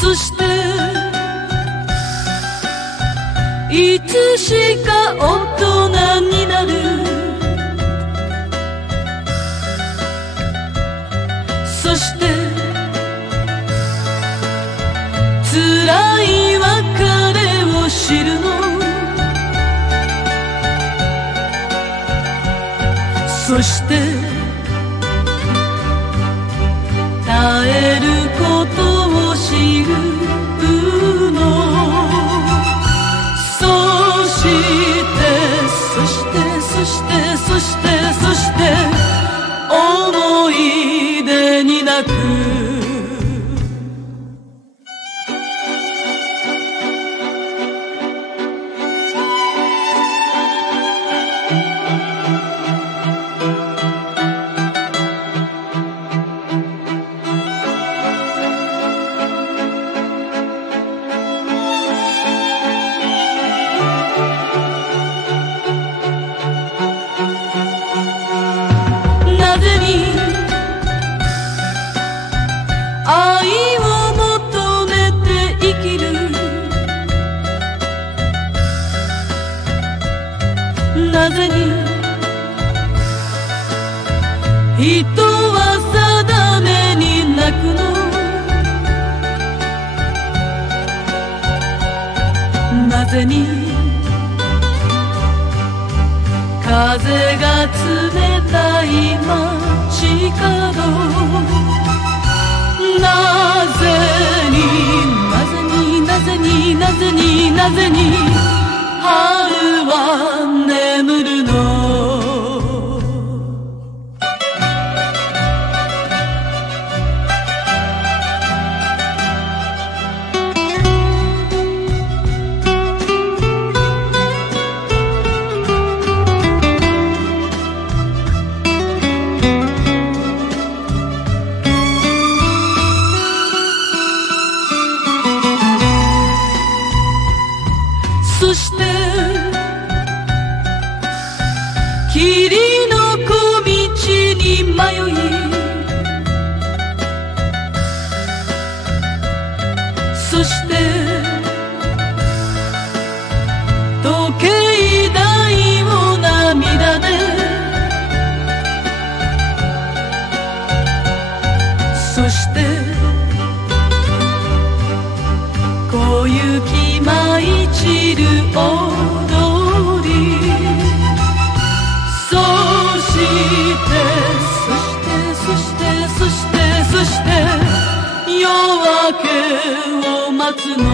そしていつしか大人になる。そして辛い別れを知るの。そして耐えることを知るの。そして思い出に泣く。なぜに愛を求めて生きる。なぜに人は定めに泣くの。なぜに風が冷たい街角。なぜに春は眠るの。そして霧の小道に迷い。そして時計台を涙で。そして小雪舞い散る踊り。そして夜明けを待つの。